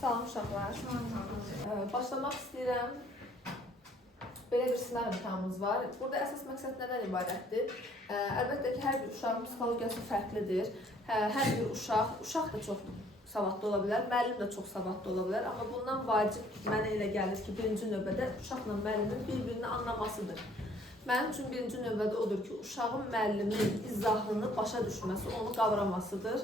Salam uşaqlar. Başlamaq istəyirəm. Belə bir sınav imtahanımız var. Burada əsas məqsəd nədən ibarətdir? Əlbəttə ki, hər bir uşağın psixologiyası fərqlidir. Hər bir uşaq da çox savadlı ola bilər, müəllim də çox savadlı ola bilər. Amma bundan vacib mənə elə gəlir ki, birinci növbədə uşaqla müəllimin bir-birini anlamasıdır. Mənim üçün birinci növbədə odur ki, uşağın müəllimin izahını başa düşməsi, onu qavramasıdır.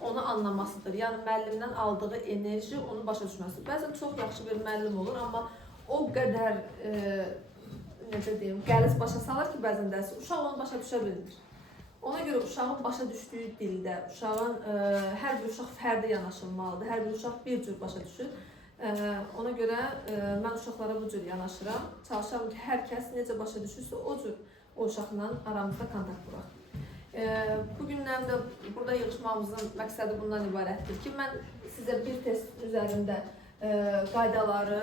Onu anlamasıdır. Yəni müəllimdən aldığı enerji onu başa düşməsi. Bəzən çox yaxşı bir müəllim olur, amma o qədər necə deyim, qəliz başa salır ki, bəzən dərsi uşaq onu başa düşə bilmir. Ona görə uşağın başa düşdüyü dildə, uşağın hər bir uşaq fərdi yanaşılmalıdır. Hər bir uşaq bir cür başa düşür. Ona görə mən uşaqlara bu cür yanaşıram. Çalışıram ki, hər kəs necə başa düşürsə o cür o uşaqla aramızda kontakt quraq. Bugünlərdə burada yığışmamızın məqsədi bundan ibarətdir ki, mən sizə bir test üzərində qaydaları,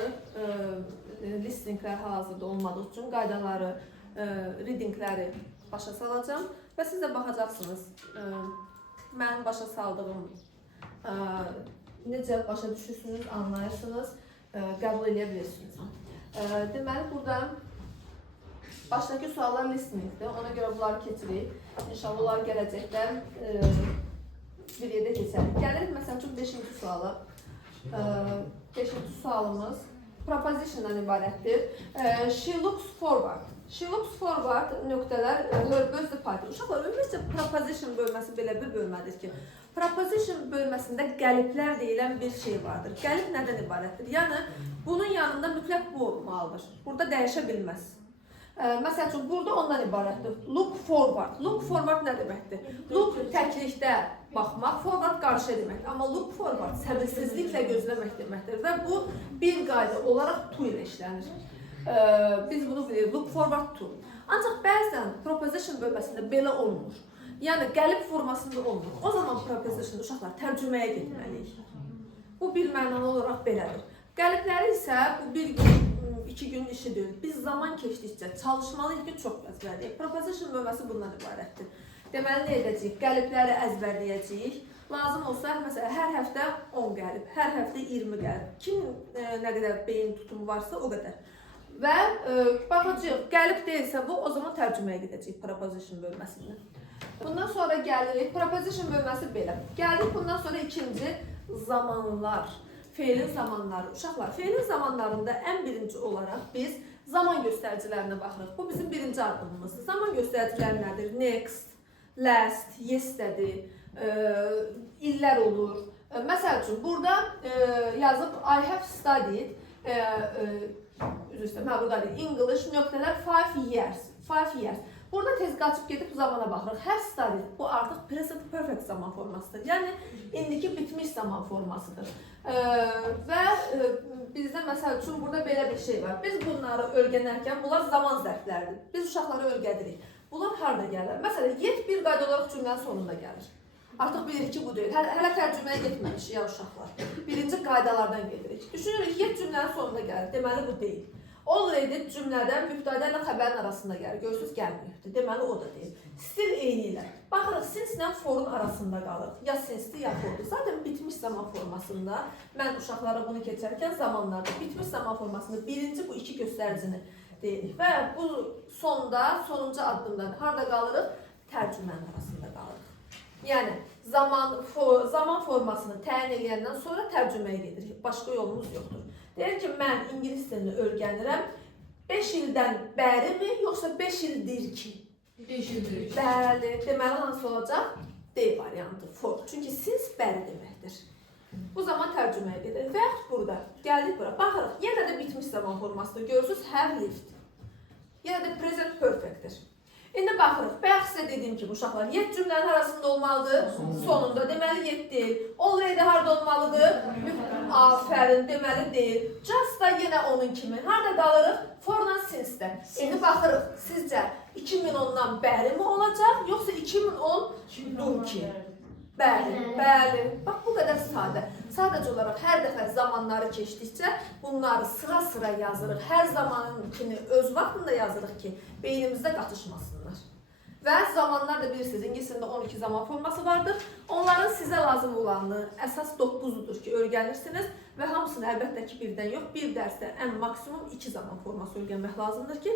listinglər hal-hazırda olmadığı üçün qaydaları, readingləri başa salacağım və siz də baxacaqsınız. Mən başa saldığım necə başa düşürsünüz, anlayırsınız, qəbul edə bilirsiniz. Deməli, burada başdakı suallar listingdir, ona görə bunları keçirik. İnşallah onlar gələcəkdə bir yerdə keçərik. Gəlirik məsəl üçün 5-ci suala. 5-ci sualımız propositiondan ibarətdir. She looks forward. She looks forward nöqtələr her birthday party. Uşaqlar, ümumiyyətcə proposition bölməsi belə bir bölmədir ki, proposition bölməsində qəliblər deyilən bir şey vardır. Qəlib nədən ibarətdir? Yəni, bunun yanında mütləq bu olmalıdır. Burada dəyişə bilməz. Məsəl üçün, burada ondan ibarətdir. Look forward. Look forward nə deməkdir? Look təklikdə baxmaq, forward qarşı deməkdir. Amma look forward səbirsizliklə gözləmək deməkdir. Və bu bir qayda olaraq to ilə işlənir. Biz bunu bilirik, look forward to. Ancaq bəzən proposition bölməsində belə olmur. Yəni, qəlib formasında olmur. O zaman proposition uşaqlar tərcüməyə getməliyik. Bu bir mənalı olaraq belədir. Qəlibləri isə bu bir gün, 2 gün işi deyil. Biz zaman keçdikcə çalışmalıyıq ki, çox əzbərləyək. Proposition bölməsi bundan ibarətdir. Deməli, nə edəcəyik? Qəlibləri əzbərləyəcəyik. Lazım olsa, məsələn, hər həftə 10 qəlib, hər həftə 20 qəlib. Kim nə qədər beyin tutumu varsa, o qədər. Və baxacağıq, qəlib deyilsə bu, o zaman tərcüməyə gedəcəyik proposition bölməsindən. Bundan sonra gəlirik, proposition bölməsi belə. Gəldik, bundan sonra ikinci zamanlar. Feilin zamanları. Uşaqlar, feilin zamanlarında ən birinci olaraq biz zaman göstəricilərinə baxırıq. Bu bizim birinci addımımızdır. Zaman göstəriciləri nədir? Next, last, yesterday, illər olur. Məsəl üçün, burada yazıb I have studied, English nöqtələr 5 years. 5 years. Burada tez qaçıb gedib zamana baxırıq. Have studied. Bu artıq present perfect zaman formasıdır. Yəni, indiki bitmiş zaman formasıdır. Və bizdə məsəl üçün burada belə bir şey var. Biz bunları öyrənərkən bunlar zaman zərfləridir. Biz uşaqları öyrədirik. Bunlar harada gəlir? Məsələn, yet bir qayda olaraq cümlənin sonunda gəlir. Artıq bilirik ki, bu deyil. Hələ tərcüməyə getməmişik ya uşaqlar. Birinci qaydalardan gedirik. Düşünürük, yet cümlənin sonunda gəlir. Deməli, bu deyil. Already cümlədə mübtədə ilə xəbərin arasında gəlir. Görürsünüz, gəlməyibdir. Deməli, o da deyil. Still eyni ilə. Baxırıq, since ilə forun arasında qalır. Ya since'dir, ya fordur. Zaten bitmiş zaman formasında, mən uşaqlara bunu keçərkən zamanlarda bitmiş zaman formasında birinci bu iki göstəricini deyirik. Və bu sonuncu addımda harada qalırıq? Tərcümənin arasında qalırıq. Yəni, zaman formasını təyin edəndən sonra tərcüməyə gedirik. Başqa yolumuz yoxdur. Deyir ki, mən ingilis dilini öyrənirəm. 5 ildən bəri mi, yoxsa 5 ildir ki? 5 ildir. Bəli, deməli hansı olacaq? D variantı, for. Çünki since bəri deməkdir. Bu zaman tərcüməyə gedir. Və yaxud burada, gəldik bura, baxırıq. Yenə də bitmiş zaman formasıdır. Görürsünüz, have lived. Yenə də present perfectdir. İndi baxırıq, bayaq sizə dediyim kimi uşaqlar, yet cümlənin arasında olmalıdır, sonunda, deməli yet deyil. Already harada olmalıdır? Afərin, deməli deyil. Just da yenə onun kimi. Harada qalırıq? For-dan since-də. İndi baxırıq, sizcə 2010-dan bəri mi olacaq, yoxsa 2010 ki? Bəli. Bax, bu qədər sadə. Sadəcə olaraq hər dəfə zamanları keçdikcə bunları sıra yazırıq. Hər zamankini öz vaxtında yazırıq ki, beynimizdə qatışmasınlar. Və zamanlar da bilirsiniz, ingiliscəsində 12 zaman forması vardır. Onların sizə lazım olanı əsas 9-udur ki, öyrənirsiniz və hamısını əlbəttə ki, birdən yox, bir dərsdə ən maksimum 2 zaman forması öyrənmək lazımdır ki,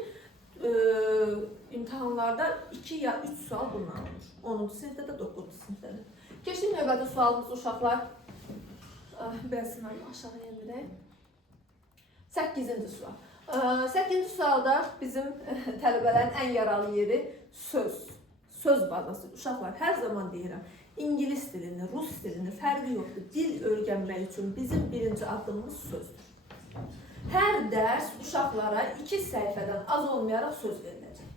imtahanlarda 2 ya 3 sual bundan olur. 10-cu sinifdə də 9-cu sinifdə də. Keçdik növbəti sualımız uşaqlar. Biraz mən aşağı yendirək. 8-ci sual. 8-ci sualda bizim tələbələrin ən yaralı yeri söz. Söz bazası. Uşaqlar, hər zaman deyirəm, İngilis dilini, Rus dilini fərqi yoxdur. Dil öyrənmək üçün bizim birinci addımımız sözdür. Hər dərs uşaqlara 2 səhifədən az olmayaraq söz veriləcək.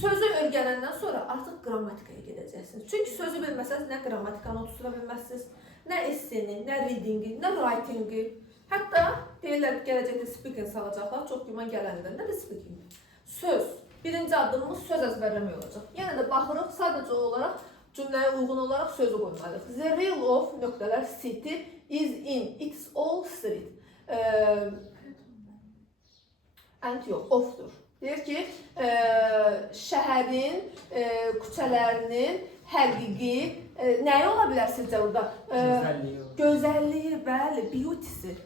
Sözü öyrənəndən sonra artıq qrammatikaya gedəcəksiniz. Çünki sözü bilməsəniz, nə qrammatikanı oturtura bilməzsiniz, nə esseni, nə readingi, nə writingi. Hətta deyirlər, gələcəkdə speaking salacaqlar, çox güman gələndir. Nə də speaking? Söz. Birinci addımımız söz əzbərləmək olacaq. Yəni də baxırıq, sadəcə olaraq cümləyə uyğun olaraq sözü qoymalıyıq. The real of nöqtələr city is in its all street. And yox, ofdur. Deyir ki, şəhərin, küçələrinin həqiqi nəyi ola bilər sizcə burada? Gözəlliyi, bəli, beauty'si.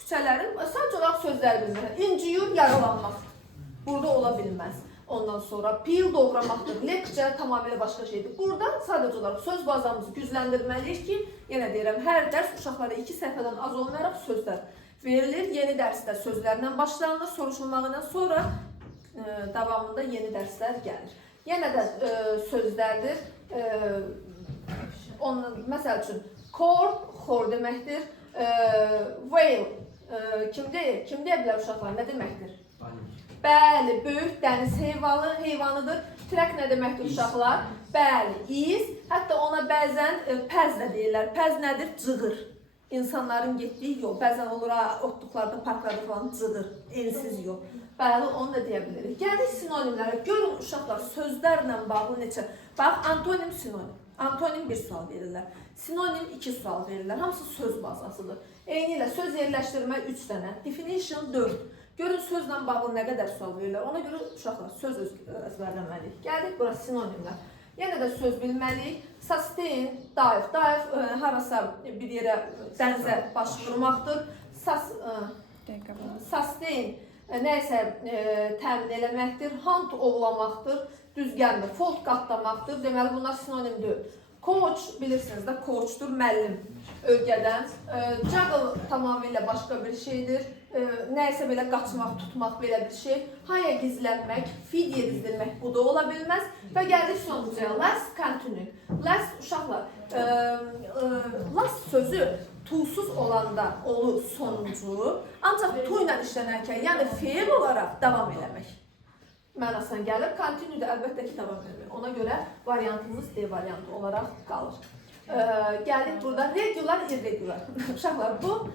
Küçələrin sadəcə olaraq sözləri bilmək. İnciyur, yaralanmaq. Burada ola bilməz. Ondan sonra pil doğramaqdır. Lecture tamamilə başqa şeydir. Burada sadəcə olaraq söz bazamızı gücləndirməliyik ki, yenə deyirəm, hər dərs uşaqlara 2 səhifədən az olmayaraq sözlər verilir. Yeni dərsdə sözlərlə başlanılır, soruşulmağından sonra davamında yeni dərslər gəlir. Yenə də sözlərdir. Məsəl üçün, xor deməkdir. Whale, kim deyə bilər uşaqlar, nə deməkdir? Bəli, böyük dəniz heyvanıdır. Trek nə deməkdir uşaqlar? Bəli, iz. Hətta ona bəzən pəz də deyirlər. Pəz nədir? Cığır. İnsanların getdiyi yol. Bəzən olur, otluqlarda, parklarda falan cığır. Ensiz yol. Bəli, onu da deyə bilirik. Gəldik sinonimlərə. Görün uşaqlar, sözlərlə bağlı neçə. Bax, antonim, sinonim. Antonim 1 sual verirlər. Sinonim 2 sual verirlər. Hamısı söz bazasıdır. Eyni ilə söz yerləşdirmə 3 dənə. Definition 4. Görün sözlə bağlı nə qədər sual verirlər. Ona görə uşaqlar söz əzbərləməliyik. Gəldik bura sinonimlər. Yenə də söz bilməliyik. Sustain, dive. Dive harasa bir yerə dənizə baş vurmaqdır. Sustain nəysə təmin eləməkdir. Hunt ovlamaqdır. Düzgəndir. Fold qatlamaqdır. Deməli bunlar sinonimdir. Coach bilirsiniz də coachdur, müəllim öyrədən. Juggle tamamilə başqa bir şeydir. Nəysə belə qaçmaq, tutmaq belə bir şey. Haya gizlənmək, fidyə dizdirmək bu da ola bilməz. Və gəldik sonuncuya. Last continue. Last uşaqlar. Last sözü tuğsuz olanda olur sonuncu. Ancaq tu ilə işlənərkən, yəni feil olaraq davam eləmək mənasına gəlir. Continue də əlbəttə ki, davam edir. Ona görə variantımız D variantı olaraq qalır. Gəldik burada regular, irregular. Uşaqlar, bu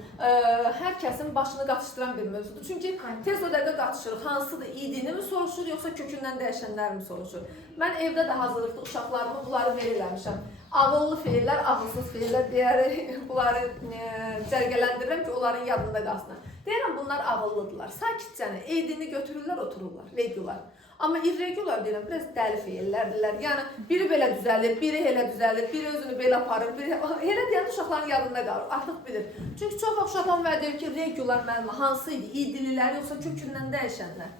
hər kəsin başını qatışdıran bir mövzudur. Çünki tez o dəqiqə qatışırıq. Hansıdır, idini mi soruşur, yoxsa kökündən dəyişənlər mi soruşur? Mən evdə də hazırlıqda uşaqlarımı bunları verirləmişəm. Ağıllı feillər, ağılsız feillər deyərək bunları cərgələndirirəm ki, onların yadında qalsın. Deyirəm, bunlar ağıllıdırlar. Sakitcəni, eydini götürürlər, otururlar, regular. Amma irregular deyirəm, biraz dəli feillərdirlər. Yəni, biri belə düzəlir, biri elə düzəlir, biri özünü belə aparır, biri... Elə deyən uşaqların yadında qalır, artıq bilir. Çünki çox vaxt uşaqlar mənə deyir ki, regular müəllimə hansı idi, idililər, yoxsa kökündən dəyişənlər.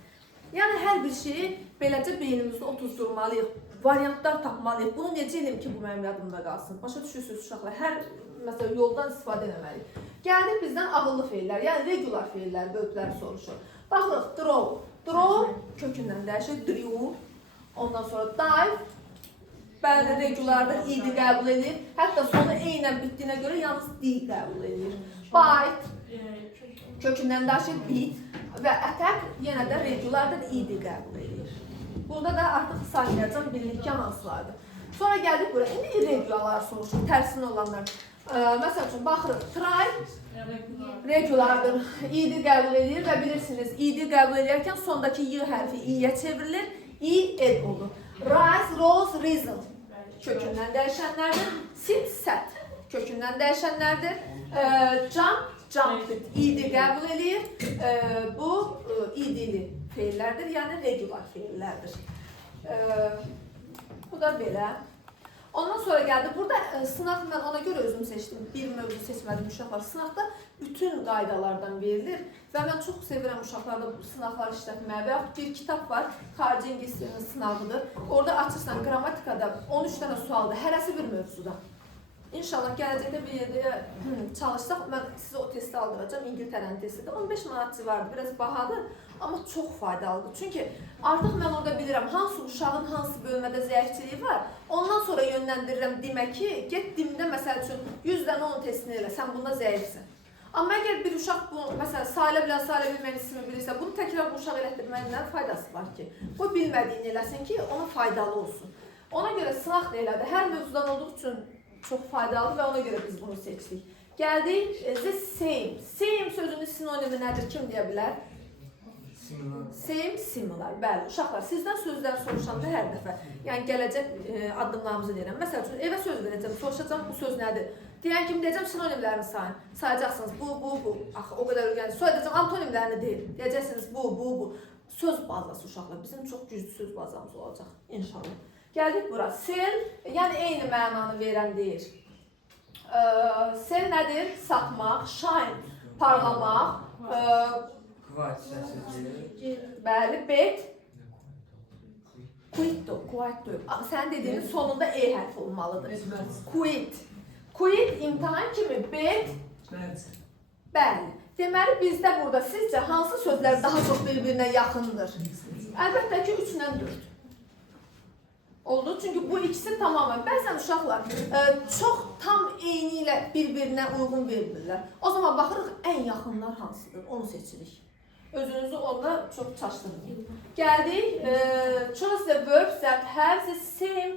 Yəni, hər bir şeyi beləcə beynimizdə otuzdurmalıyıq, variantlar tapmalıyıq. Bunu necə eləyim ki, bu mənim yadımda qalsın? Başa düşürsünüz uşaqlar, hər məsələn, yoldan istifadə etməliyik. Gəldik bizdən ağıllı feillər, yəni regular feillər, böyükləri soruşur. Baxırıq, draw. Draw kökündən dəyişir, drew. Ondan sonra dive. Bəli, regulardır, id qəbul edir. Hətta sonu eynən bitdiyinə görə yalnız d qəbul edir. Bite. Kökündən dəyişir, beat. Və attack yenə də regulardır, id qəbul edir. Burada da artıq saymayacağım, bildik ki, hansılardır. Sonra gəldik buraya. İndi irregularlar soruşur, tərsini olanlar. Məsəl üçün, baxırıq, try regulardır, id qəbul edir və bilirsiniz, id qəbul edərkən sondakı y hərfi i-yə çevrilir, i, ed olur. Rise, rose, risen kökündən dəyişənlərdir. Sit, sat kökündən dəyişənlərdir. Jump, jumped, id qəbul edir. Bu idili feillərdir, yəni regular feillərdir. Bu da belə. Ondan sonra geldi. Burada sınav ben ona göre özüm seçtim. Bir mövzu seçmedim uşaqlar. Sınavda bütün qaydalardan verilir. Ve ben çok sevirəm uşaqlarda bu sınavlar işlətməyə. Və bir kitap var. Xarici İngilis dilinin sınavıdır. Orada açırsan qrammatikada 13 tane sualdır. Hərəsi bir mövzuda. İnşallah gələcəkdə bir yerdə çalışsaq, mən sizə o testi aldıracağım. İngiltərənin testidir. 15 manat civarıdır. Biraz bahadır. Amma çox faydalıdır. Çünki artıq mən orada bilirəm hansı uşağın hansı bölmədə zəifçiliyi var. Ondan sonra yönləndirirəm demək ki, get dimdə məsəl üçün 100-dən 10 testini elə, sən bunda zəifsən. Amma əgər bir uşaq bu, məsələn, sayıla bilməyən ismi bilirsə, bunu təkrar bu uşaq elətdirməyindən faydası var ki, bu bilmədiyini eləsin ki, ona faydalı olsun. Ona görə sınaq da elədir. Hər mövzudan olduğu üçün çox faydalı və ona görə biz bunu seçdik. Gəldik, the same. Same sözünün sinonimi nədir? Kim deyə bilər? Same, similar. Bəli, uşaqlar, sizdən sözlər soruşanda hər dəfə, yəni gələcək addımlarımızı deyirəm. Məsəl üçün, evə söz verəcəm, soruşacağım, bu söz nədir? Deyən kimi deyəcəm, sinonimlərini sayın. Sayacaqsınız, bu. Axı, o qədər öyrənirsiniz. Sonra deyəcəm, antonimlərini deyil. Deyəcəksiniz, bu. Söz bazası uşaqlar, bizim çox güclü söz bazamız olacaq, inşallah. Gəldik bura. Sell, yəni eyni mənanı verən deyir. Sell nədir? Satmaq, shine, parlamaq, bəli, bet, quitto. Sənin dediğinin sonunda E hərfi olmalıdır. Quit, imtihan kimi, bet, bəli. Deməli, bizdə burada sizcə hansı sözlər daha çox bir-birinə yaxındır? Əlbəttə ki, 3-dən 4. Oldu. Çünkü bu ikisi tamamen. Bəzən uşaqlar çox tam eyni ilə bir-birinə uyğun vermirlər. O zaman baxırıq ən yaxınlar hansıdır, onu seçirik. Özünüzü onda çox çaşdırmayın. Gəldik, choose the verbs that have the same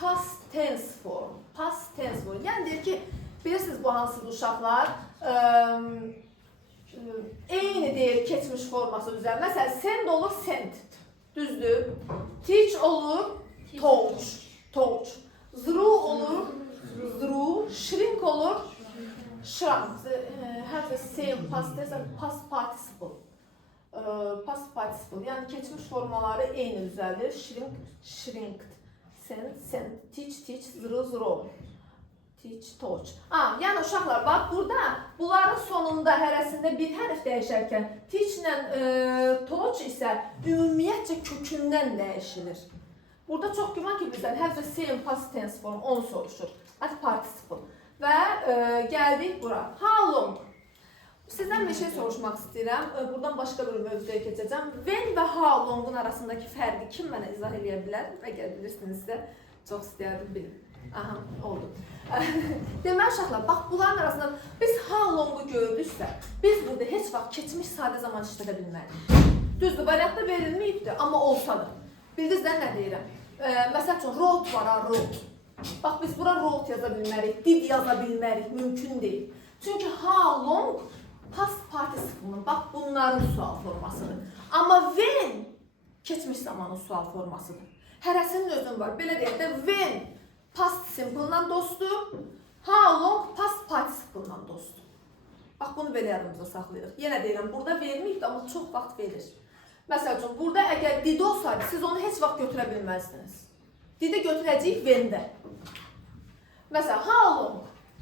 past tense form. Past tense form. Yəni deyir ki, bilirsiniz bu hansıdır uşaqlar? Eyni deyir keçmiş forması üzər. Məsələn, send olur sent. Düzdür. Teach olur taught. Zru olur zru. Shrink olur shrunk. Have the same past tense and past participle. Past participle. Yani keçmiş formaları eyni düzəldir. Shrink, shrinked. Sent, teach, zru. Teach, taught. Yəni uşaqlar, bax burada bunların sonunda hərəsində bir hərf dəyişərkən teach ilə taught isə ümumiyyətcə kökündən dəyişilir. Burada çox güman ki, bizdən have the same past tense form, onu soruşur. At participle. Və gəldik bura. How long? Sizdən bir şey soruşmaq istəyirəm. Buradan başqa bir mövzuya keçəcəm. When və how long'un arasındakı fərqi kim mənə izah edə bilər? Əgər bilirsinizsə, çox istəyərdim bilin. Aha, oldu. Deməli uşaqlar, bax bunların arasında biz how long'u gördüksə, biz burada heç vaxt keçmiş sadə zaman işlədə bilmərik. Düzdür, variantda verilməyibdir, amma olsa da. Bildiniz də nə deyirəm? Məsəl üçün, wrote var, wrote. Bax, biz bura wrote yaza bilmərik, did yaza bilmərik, mümkün deyil. Çünki how long past participle'ın, bax, bunların sual formasıdır. Amma when keçmiş zamanın sual formasıdır. Hərəsinin özün var. Belə deyək də, when past simple-la dostdur, how long past participle-la dostdur. Bax, bunu belə yadımıza saxlayırıq. Yenə deyirəm, burada verməyib, amma çox vaxt verir. Məsəl üçün, burada əgər did olsaydı, siz onu heç vaxt götürə bilməzdiniz. Didi götürəcəyik when-də. Məsələn, how long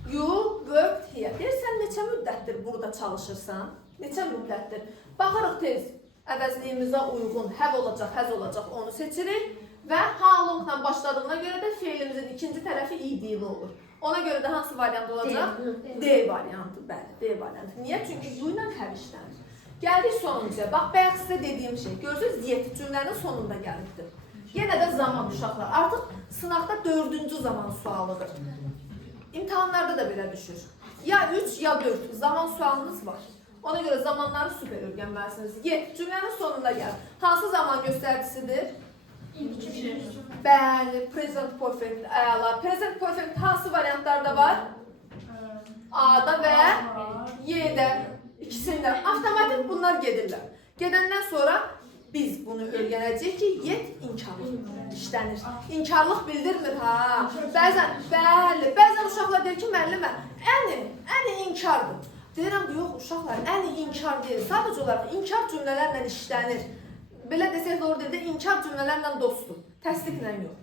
you worked here? Deyirsən, neçə müddətdir burada çalışırsan? Neçə müddətdir? Baxırıq tez, əvəzliyimizə uyğun, have olacaq, has olacaq, onu seçirik. Və how long-la başladığına görə də feilimizin ikinci tərəfi id olur. Ona görə də hansı variant olacaq? D variantı, bəli, D variantı. Niyə? Çünki you ilə have işlənir. Gəldik sonuncuya. Bax, bayaq sizə dediyim şey. Görürsünüz, diyeti cümlənin sonunda gəlibdir. Yenə də zaman uşaqlar. Artıq sınaqda 4-cü zaman sualıdır. İmtahanlarda da belə düşür. Ya 3 ya 4 zaman sualınız var. Ona görə zamanları süper öyrənməlisiniz. Yet cümlənin sonunda gəlir. Hansı zaman göstəricisidir? Bəli, present perfect, əla. Present perfect hansı variantlarda var? A-da və Y-də. İkisində. Avtomatik bunlar gedirlər. Gedəndən sonra biz bunu öyrənəcəyik ki, yet inkarlıq işlənir. İnkarlıq bildirmir, ha. Bəzən uşaqlar deyir ki, müəllimə, əni inkardır. Deyirəm, yox uşaqlar, əni inkar deyil. Sadəcə olaraq inkar cümlələrlə işlənir. Belə desək doğru dildə inkar cümlələrlə dostdur. Təsdiqlə yox.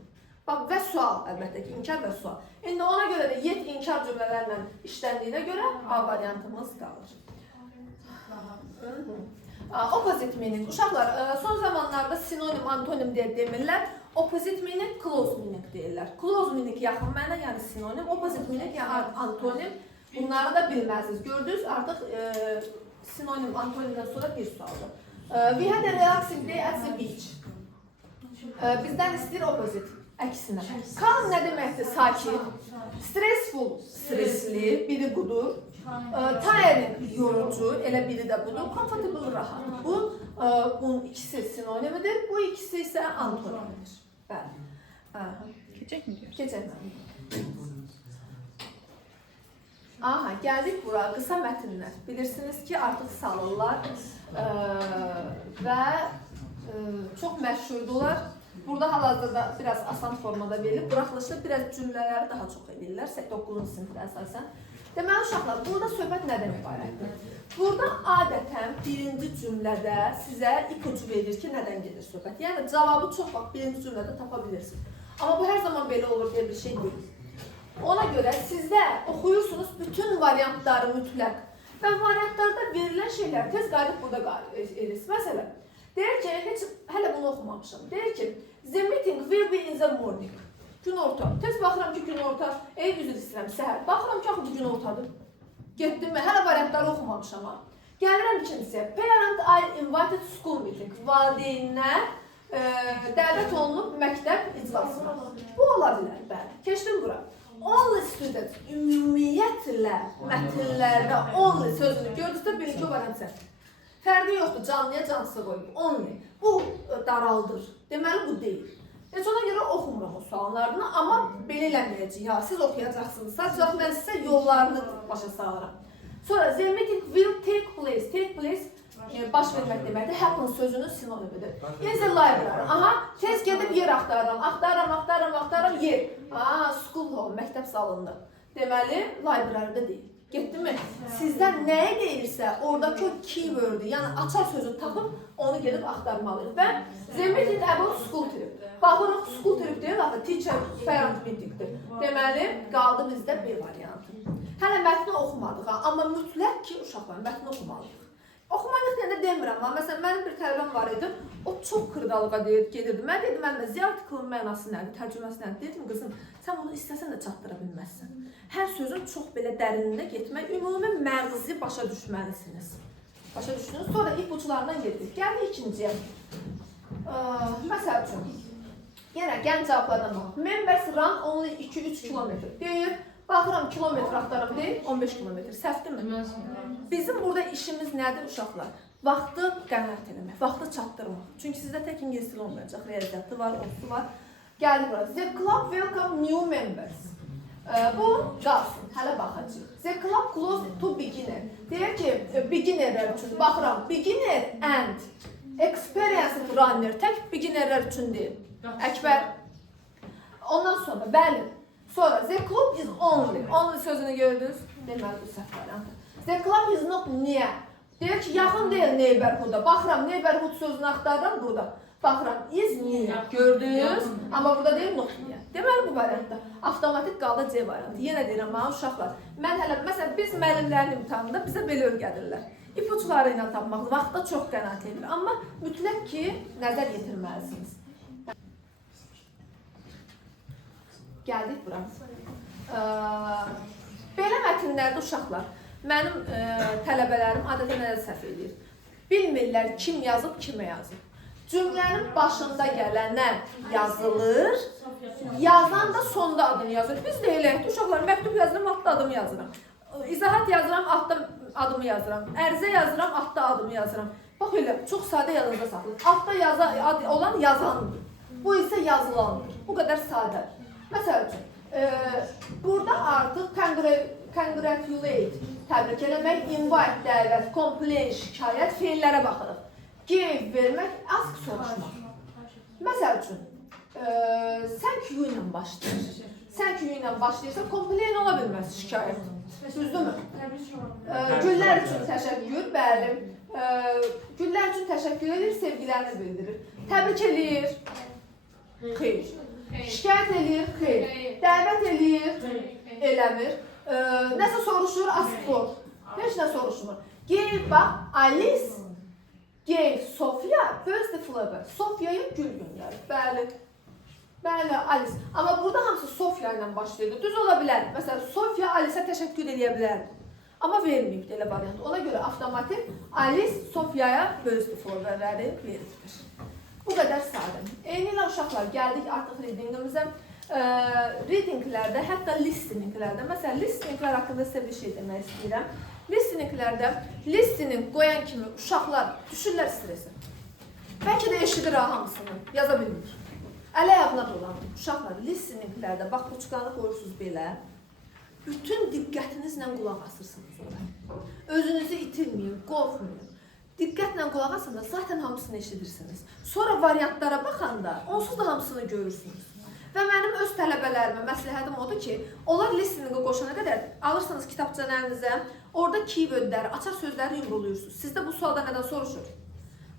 Bax, və sual, əlbəttə ki, inkar və sual. İndi ona görə də yet inkar cümlələrlə işləndiyinə görə A variantımız qalır. Opposite meaning. Uşaqlar, son zamanlarda sinonim, antonim deyə demirlər. Opposite meaning, close meaning deyirlər. Close meaning yaxın mənə, yəni sinonim. Opposite meaning, yəni antonim. Bunları da bilməlisiniz. Gördünüz, artıq sinonim, antonimdən sonra bir sualdır. We had a relaxing day at the beach. Bizdən istəyir opposite, əksinə. Calm nə deməkdir? Sakit. Stressful, stressli, biri budur. Tiring, yorucu, elə biri də budur. Comfortable, rahat. Bunun ikisi sinonimidir, bu ikisi isə antonimidir. Bəli. Keçək mi diyorsun? Keçək. Aha, gəldik bura, qısa mətnlər. Bilirsiniz ki, artıq salırlar və çox məşhurdurlar. Burada hal-hazırda biraz asan formada verilir. Buraxılışda biraz cümlələri daha çox edirlər, 9-cu sinifdə əsasən. Deməli, uşaqlar, burada söhbət nədən ibarətdir? Burada adətən birinci cümlədə sizə ipucu verir ki, nədən gedir söhbət. Yəni, cavabı çox vaxt birinci cümlədə tapa bilirsiniz. Amma bu hər zaman belə olur deyə bir şey deyil. Ona görə sizdə oxuyursunuz bütün variantları mütləq və variantlarda verilən şeylər tez qayıdıb burada edirsiniz. Məsələn, deyir ki, heç hələ bunu oxumamışam. Deyir ki, the meeting will be in the morning. Gün orta. Tez baxıram ki, gün orta. Üzr istəyirəm, səhər. Baxıram ki, axı bu gün ortadır. Getdim mən, hələ variantları oxumamışam. Gəlirəm ikincisiyə. Parent I invited school meeting. Valideynlər dəvət olunub məktəb iclasına. Bu ola bilər, bəli. Keçdim bura. Only student, ümumiyyətlə mətnlərdə only sözünü gördükdə bilin ki, o variant səhv. Fərqi yoxdur, canlıya cansız qoyub. Only. Bu daraldır. Deməli, bu deyil. Heç ona görə oxumuram o suallarını, amma belə eləməyəcək. Ya, siz oxuyacaqsınız. Sadəcə mən sizə yollarını başa sağıram. Sonra, the meeting will take place. Take place baş vermək deməkdir. Happen sözünün sinonimidir. In the library. Aha, tez gedib yer axtarıram. Axtarıram, yer. School hall, məktəb salonunda. Deməli, library-də deyil. Getdi mi? Sizdən nəyə deyirsə, oradakı o keyword-ü, yəni açar sözü tapıb, onu gedib axtarmalıyıq. Və the meeting about school trip. Baxırıq, school trip deyil, axı teacher parent meeting-dir. Deməli, qaldı bizdə bir variantı. Hələ mətni oxumadıq, amma mütləq ki, uşaqlar, mətni oxumalıyıq. Oxumalıyıq deyəndə demirəm, amma məsələn, mənim bir tələbəm var idi, o çox xırdalığa gedirdi. Mən dedim, mənimlə the article-ın mənası nədir, tərcüməsi nədir? Dedim, qızım, sən bunu istəsən də çatdıra bilməzsən. Hər sözün çox belə dərinində getmək, ümumi məğzi başa düşməlisiniz. Başa düşdünüz? Sonra ipuçlarından gedirik. Gəldi ikinciyə. Məsəl üçün, yenə gənc cavablardan bax. Members run only 2-3 kilometr deyir. Baxıram, kilometr axtarım deyil, 15 kilometr. Səhvdirmi? Bizim burada işimiz nədir uşaqlar? Vaxtı qənaət eləmək, vaxtı çatdırmaq. Çünki sizdə tək ingilis dili olmayacaq, riyaziyyatı var, osu var. Gəldi burası. The club welcome new members. Bu qalsın, hələ baxacaq. The club closed to beginner. Deyək ki, beginnerlər üçün baxıram. Beginner and experienced runner. Tək beginnerlər üçün deyil. Əkbər. Ondan sonra, bəli. Sonra, the club is only. Only sözünü gördünüz. Deməli, bu səhv variantı. The club is not near. Deyək ki, yaxın deyil neighborhood-a. Baxıram, neighborhood sözünü axtarıram burada. Baxıram, is near. Gördünüz. Amma burada deyil, not near. Deməli, bu variantda. Avtomatik qaldı C variantı. Yenə deyirəm, uşaqlar. Mən hələ, məsələn, biz müəllimlərin imtahanında bizə belə öyrədirlər. İpuçları ilə tapmaq, vaxtda çox qənaət edir. Amma mütləq ki, nəzər yetirməlisiniz. Gəldik bura. Belə mətnlərdə uşaqlar, mənim tələbələrim adətən nədə səhv edir? Bilmirlər kim yazıb, kimə yazıb. Cümlənin başında gələnə yazılır, yazan da sonda adını yazır. Biz də eləyək, uşaqlar, məktub yazıram, altda adımı yazıram. İzahat yazıram, altda adımı yazıram. Ərizə yazıram, altda adımı yazıram. Bax elə, çox sadə yadınızda saxlayın. Altda olan yazandır. Bu isə yazılandır. Bu qədər sadə. Məsəl üçün, burada artıq congratulate, təbrik eləmək, invite, dəvət, complain, şikayət, feillərə baxırıq. Give, vermək, ask, soruşmaq. Məsəl üçün, sən Q ilə başlayır. Sən Q ilə başlayırsa, complain ola bilməz, şikayət. Düzdürmü? Güllər üçün təşəkkür, bəli. Güllər üçün təşəkkür edir, sevgilərini bildirir. Təbrik eləyir. Xeyr. Şikayət eləyir, xeyr. Dəvət eləyir, eləmir. Nəsə soruşur, aspor. Heç nə soruşmur. Gel, bax, Alice, gel, Sofya, birthday flower. Sofyaya gül göndərir. Bəli. Bəli, Alice. Amma burada hamısı Sofya ilə başlayırdı. Düz ola bilər. Məsələn, Sofya Alice'ə təşəkkür edə bilərdi. Amma verməyib elə variant. Ona görə avtomatik Alice Sofyaya birthday flowerləri verir. Bu qədər sadə. Eyni ilə uşaqlar gəldik artıq readingimizə. Readinglərdə, hətta listeninglərdə, məsələn, listeninglər haqqında sizə bir şey demək istəyirəm. Listeninglərdə, listening qoyan kimi uşaqlar düşürlər stresi. Bəlkə də eşidir hamısını, yaza bilmir. Ələ ayağına dolanır. Uşaqlar, listeninglərdə, bax, buçqanı qoyursunuz belə, bütün diqqətinizlə qulaq asırsınız ora. Özünüzü itirməyin, qorxmayın. Diqqətlə qulaq asanda zaten hamısını eşidirsiniz. Sonra variantlara baxanda onsuz da hamısını görürsünüz. Və mənim öz tələbələrimə məsləhətim odur ki, onlar listeningi qoşana qədər alırsınız kitabçanı əlinizə, orada keywordləri, açar sözləri yumruluyursunuz. Sizdə bu sualda nədən soruşur?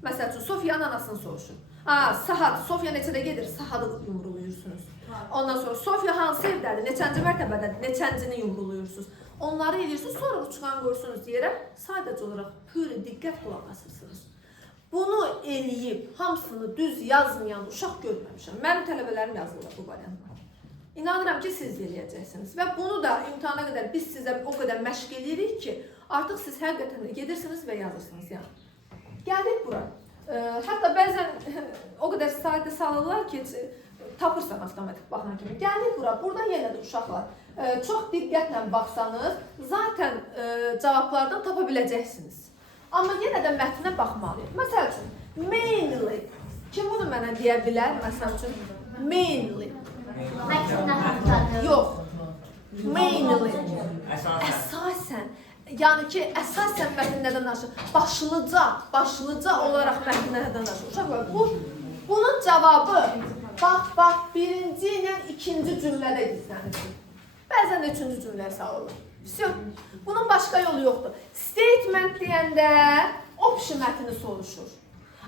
Məsəl üçün, Sofyanın anasını soruşur. Saat, Sofya neçədə gedir? Saatı yumruluyursunuz. Ondan sonra Sofya hansı evdədir? Neçənci mərtəbədədir? Neçəncini yumruluyursunuz. Onları edirsiniz, sonra uçqan qoyursunuz yerə, sadəcə olaraq pürü diqqət qulaq asırsınız. Bunu eləyib, hamısını düz yazmayan uşaq görməmişəm. Mənim tələbələrim yazırlar bu variantlar. İnanıram ki, siz eləyəcəksiniz. Və bunu da imtihana qədər biz sizə o qədər məşq edirik ki, artıq siz həqiqətən də gedirsiniz və yazırsınız. Yəni. Gəldik bura. Hətta bəzən o qədər sadə salırlar ki, tapırsan avtomatik baxan kimi. Gəldik bura. Burada yenə də uşaqlar. Çox diqqətlə baxsanız, zaten cavablardan tapa biləcəksiniz. Amma yenə də mətnə baxmalıyıq. Məsəl üçün, mainly. Kim bunu mənə deyə bilər? Məsəl üçün, mainly. Yox. Mainly. Əsasən. Yəni ki, əsasən mətn nədən danışır? Başlıca olaraq mətn nədən danışır? Uşaqlar, bunun cavabı, bax, birinci ilə ikinci cümlədə gizlənir. Bəzən də üçüncü cümləyə salırlar. Bunun başqa yolu yoxdur. Statement deyəndə option mətni soruşur.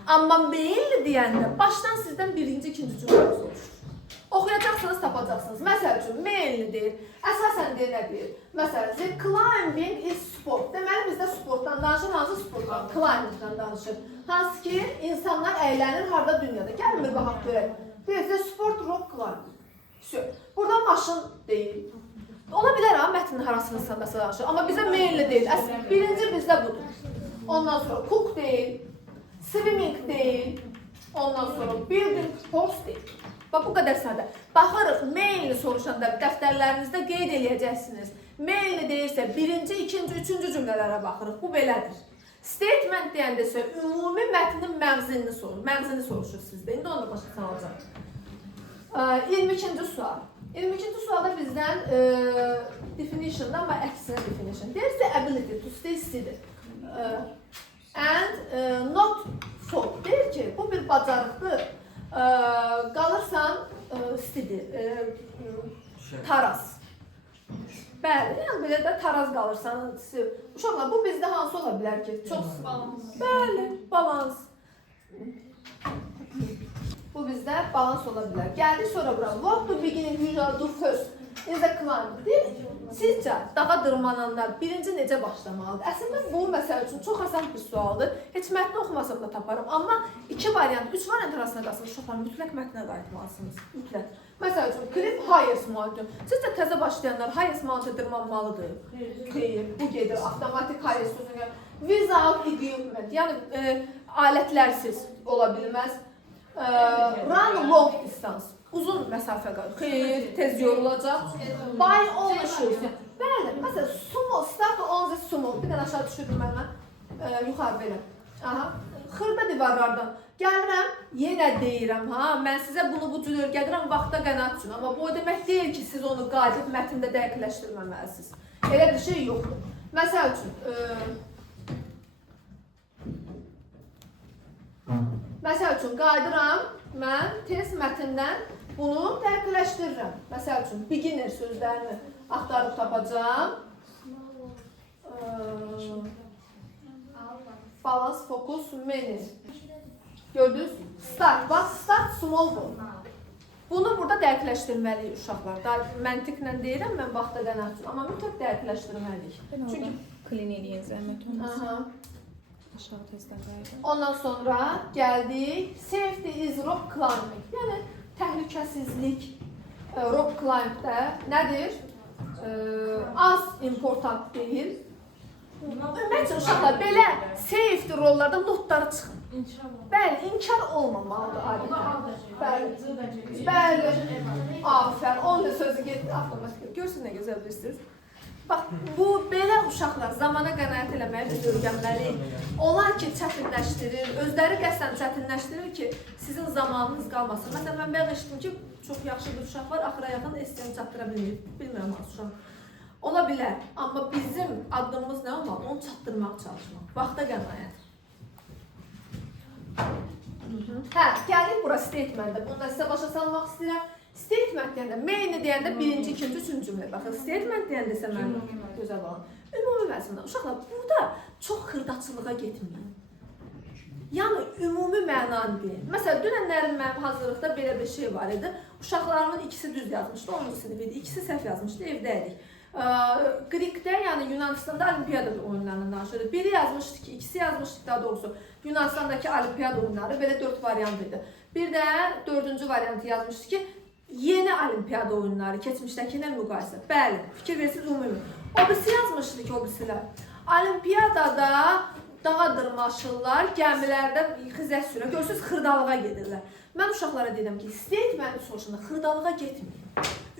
Amma mainly deyəndə başdan sizdən birinci, ikinci cümləyə soruşur. Oxuyacaqsınız, tapacaqsınız. Məsəl üçün, mainly deyir. Əsasən deyir, nə deyir? Məsələn, the climbing is sport. Deməli, bizdə sportdan danışır. Hansı sportdan? Climbingdən danışır. Hansı ki, insanlar əylənir harda dünyada. Gəlin bir baxaq görək. Deyir, the sport rock climbing. Burada maşın deyil. Ola bilər ha, mətnin harasınızsa məsələ danışır. Amma bizə mainly deyil. Birinci bizdə budur. Ondan sonra cook deyil. Swimming deyil. Ondan sonra building horse deyil. Bax, bu qədər sadə. Baxırıq, mainly soruşanda dəftərlərinizdə qeyd eləyəcəksiniz. Mainly deyirsə, birinci, ikinci, üçüncü cümlələrə baxırıq. Bu belədir. Statement deyəndə isə ümumi mətnin məğzini soruşur sizdə. İndi onu da başa salacaq. 22-ci sual. 22-ci sualda bizdən definition'dan və əksinə definition. Deyirsə, ability to stay seated and not fall. Deyir ki, bu bir bacarıqdır. Qalırsan taraz. Bəli, yəni belə də taraz qalırsan. Uşaqlar, bu bizdə hansı ola bilər ki? Çox balans. Bəli, balans. Bu bizdə balans ola bilər. Gəldik sonra bura. What to begin usually do first in the climb. Sizcə, dağa dırmananlar birinci necə başlamalıdır? Əslində, bu məsəl üçün çox asan bir sualdır. Heç mətni oxumasam da taparım. Amma üç variant arasında qalsın. Uşaqlar, mütləq mətnə qayıtmalısınız. Mütləq. Məsəl üçün, cliff highest mountain. Sizcə, təzə başlayanlar highest mountain dırmanmalıdır? Xeyr, bu gedir. Avtomatik highest sözünə. Without equipment. Yəni, alətlərsiz ola bilməz. Run long distance. Uzun məsafə qalır. Xeyr, tez yorulacaq. Buy all the shoes. Bəli, məsələn, sumo, start on the sumo. Bir dənə aşağı düşürdüm mən. Yuxarı belə. Xırda divarlardan. Gəlirəm, yenə deyirəm, mən sizə bunu bu cür öyrədirəm vaxta qənaət üçün. Amma bu o demək deyil ki, siz onu qayıdıb mətndə dəqiqləşdirməməlisiniz. Elə bir şey yoxdur. Məsəl üçün, qayıdıram, mən tez mətndən bunu dəqiqləşdirirəm. Məsəl üçün, beginner sözlərini axtarıb tapacağım. Balance, focus, many. Gördünüz? Start. Bax, start small ball. Bunu burada dəqiqləşdirməliyik uşaqlar. Məntiqlə deyirəm, mən vaxta qənaət üçün, amma mütləq dəqiqləşdirməliyik. Çünki klin eləyin zəhmət olmasın. Aşağı tezdən qayıdın. Ondan sonra gəldik, safety is rock climbing. Yəni təhlükəsizlik rock climbdə nədir? Az important deyil. Ümumiyyətlə uşaqlar belə safety rollarda notları çıxın. Bəli, inkar olmamalıdır adətən. Bəli, afər, onun da sözü getdi, avtomatik. Görsün nə gözəl bilirsiniz. Bax, bu belə uşaqlar zamana qənaət eləməyi biz öyrənməliyik. Onlar ki, çətinləşdirir, özləri qəsdən çətinləşdirir ki, sizin zamanınız qalmasın. Məsələn, mən bəyan eşitdim ki, çox yaxşı bir uşaq var, axıra yaxın STM çatdıra bilməyib. Bilmirəm, hansı uşaq. Ola bilər, amma bizim addımımız nə olmalı? Onu çatdırmaq çalışmaq. Vaxta qənaət. Hə, gəldik bura statementdə. Bunu da sizə başa salmaq istəyirəm. Statement deyəndə, main deyəndə birinci, ikinci, üçüncü cümlə. Baxın, statement deyəndə isə mən gözəl olan. Ümumi məzmunda. Uşaqlar, burada çox xırdaçılığa getməyin. Yəni, ümumi mənanı deyin. Məsələn, dünənlərin mənim hazırlıqda belə bir şey var idi. Uşaqlarımın ikisi düz yazmışdı, 10-cu sinif idi. İkisi səhv yazmışdı, evdəydik. Qrikdə, yəni Yunanistanda olimpiyada oyunlarından danışırdı. Biri yazmışdı ki, ikisi yazmışdı daha doğrusu. Yunanistandakı olimpiyada oyunları belə 4 variant idi. Bir də 4-cü variantı yazmışdı ki, yeni olimpiyada oyunları, keçmişdəki ilə müqayisə. Bəli, fikir versiniz ümumi. O birisi yazmışdı ki, o birisilər. Olimpiyadada dağa dırmaşırlar, gəmilərdə xizək sürür. Görürsünüz, xırdalığa gedirlər. Mən uşaqlara dedim ki, statement soruşunda xırdalığa getməyin.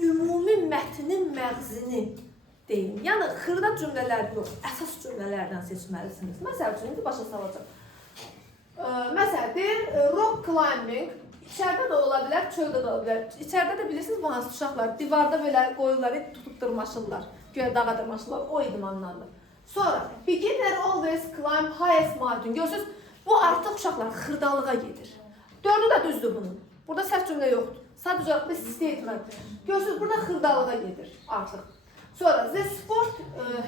Ümumi mətnin məğzini deyin. Yəni, xırda cümlələr yox, əsas cümlələrdən seçməlisiniz. Məsəl üçün, indi başa salacaq. Məsəl, deyir, rock climbing. İçəridə də ola bilər, çöldə də ola bilər. İçəridə də bilirsiniz, bu hansı uşaqlar divarda belə qoyurlar, tutub dırmaşırlar. Göyə dağa dırmaşırlar, o idmanlardır. Sonra, beginner always climb highest mountain. Görürsünüz, bu artıq uşaqlar xırdalığa gedir. Dördü də düzdür bunun. Burada səhv cümlə yoxdur. Sadəcə bir statement. Görürsünüz, burada xırdalığa gedir artıq. Sonra, the sport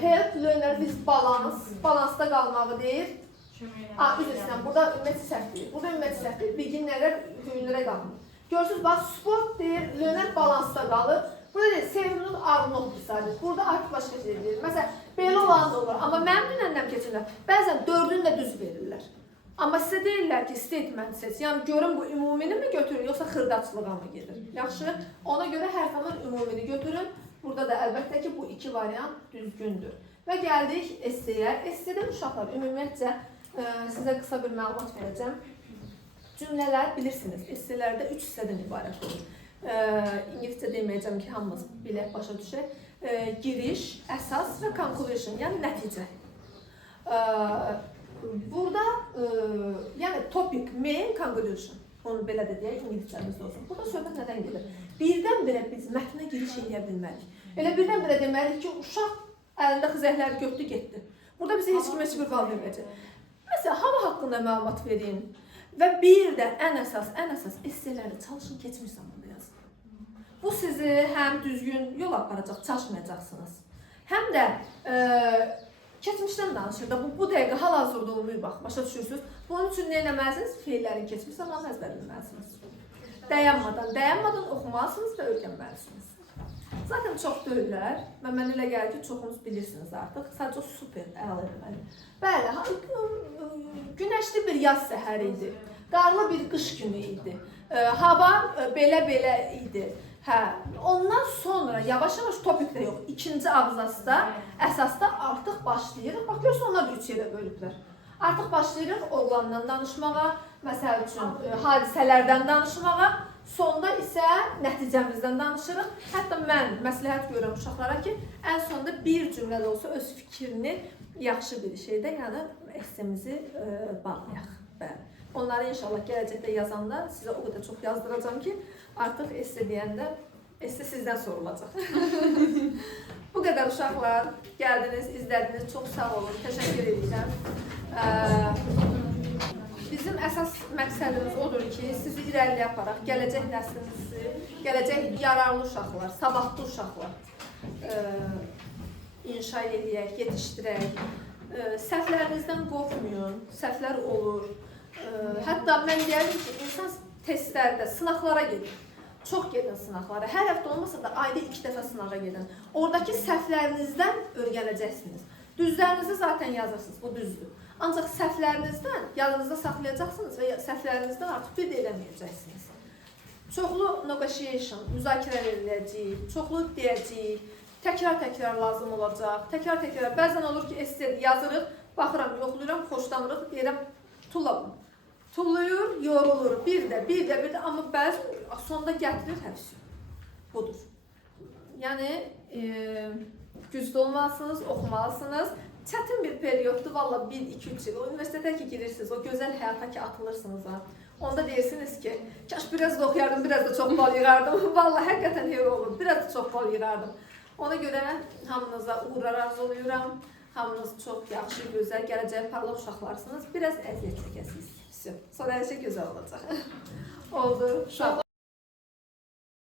help learner with balance. Balansda qalmağı deyir. Üzr istəyirəm, burada ümumiyyətli səhv deyil. Burada ümumiyyətli səhv deyil. Beginnerlər hüyünlərə qalmır. Görürsünüz, bax, sport deyir, learner balansda qalır. Burada deyil, sevimlinin arnotdur sadəcə. Burada artıq başqa şey deyil. Məsələn, belə olan da olur. Amma mənim dünəndən keçirlər, bəzən 4-ünü də düz verirlər. Amma sizə deyirlər ki, statement seç. Yəni, görün bu ümumini mi götürür, yoxsa xırdaçılığa mı gedir? Yaxşı, ona görə hər zaman ümumini götürün. Burada da əlbəttə ki, bu iki variant düzgündür. Və gəldik esseyə. Essedə uşaqlar ümumiyyətcə sizə qısa bir məlumat verəcəm. Cümlələr bilirsiniz, esselərdə 3 hissədən ibarət olur. İngiliscə deməyəcəm ki, hamımız bilək, başa düşək. Giriş, əsas və conclusion, yəni nəticə. Burada, yəni topic, main, conclusion. Onu belə də deyək, İngiliscəmizdə olsun. Burada söhbət nədən gedir? Birdən-birə biz mətnə giriş edə bilmərik. Elə birdən-birə deməliyik ki, uşaq əlində xizəkləri götdü, getdi. Burada bizə heç kim heç bir val verməyəcək. Məsələn, hava haqqında məlumat verin və bir də ən əsas esseləri çalışın keçmiş zamanda yazın. Bu sizi həm düzgün yol aparacaq, çalışmayacaqsınız. Həm də keçmişdən danışır da, bu dəqiqə hal-hazırda olmayı bax, başa düşürsünüz. Bunun üçün nə eləməlisiniz? Feillərin keçmiş zamanı əzbərləməlisiniz. Dayanmadan oxumalısınız və öyrənməlisiniz. Zaten çox deyirlər və mən elə gəlir ki, çoxunuz bilirsiniz artıq. Sadəcə super əla etməli. Bəli, günəşli bir yaz səhəri idi. Qarlı bir qış günü idi. Hava belə-belə idi. Ondan sonra yavaş-yavaş topikdə yox, ikinci abzasda, əsasda artıq başlayırıq. Bax, görürsən, onlar 3 yerə bölüblər. Artıq başlayırıq oğlandan danışmağa, məsəl üçün hadisələrdən danışmağa, sonda isə nəticəmizdən danışırıq. Hətta mən məsləhət görürəm uşaqlara ki, ən sonda bir cümlədə olsa öz fikrini yaxşı bir şeydə, yəni essemizi bağlayaq. Onları inşallah gələcəkdə yazanda sizə o qədər çox yazdıracağım ki, artıq esse deyəndə esse sizdən sorulacaq. Bu qədər uşaqlar, gəldiniz, izlədiniz, çox sağ olun, təşəkkür edirəm. Bizim əsas məqsədimiz odur ki, sizi irəliyə aparaq, gələcək nəslinizi, gələcək yararlı uşaqlar, savadlı uşaqlar inşa edək, yetişdirək. Səhvlərinizdən qorxmayın, səhvlər olur. Hətta mən deyərdim ki, insan testlərdə, sınaqlara gedir. Çox gedin sınaqlara. Hər həftə olmasa da ayda 2 dəfə sınağa gedin. Oradakı səhvlərinizdən öyrənəcəksiniz. Düzlərinizi zaten yazırsınız, bu düzdür. Ancaq səhvlərinizdən yadınızda saxlayacaqsınız və səhvlərinizdən artıq bir də eləməyəcəksiniz. Çoxlu negotiation, müzakirə ediləcək, çoxlu deyəcəyik, təkrar lazım olacaq, təkrar. Bəzən olur ki, ester yazırıq, baxıram, yoxlayıram, xoşlamırıq, deyirəm, tullamam. Tulluyur, yorulur, bir də, amma bəzən sonda gətirir həvsi. Budur. Yəni, güclü olmalısınız, oxumalısınız. Çətin bir periyoddur, valla 1-2-3 il. O üniversitetə ki girirsiniz, o gözəl həyata ki atılırsınız. Onda deyirsiniz ki, kaş biraz da oxuyardım, biraz da çox bal yığardım. Valla həqiqətən heyr olur, biraz da çox bal yığardım. Ona görə hamınıza uğurlar arzulayıram. Hamınız çox yaxşı, gözəl, gələcək parlaq uşaqlarsınız. Biraz əziyyət çəkəsiniz. Sonra hər şey gözəl olacaq. Oldu.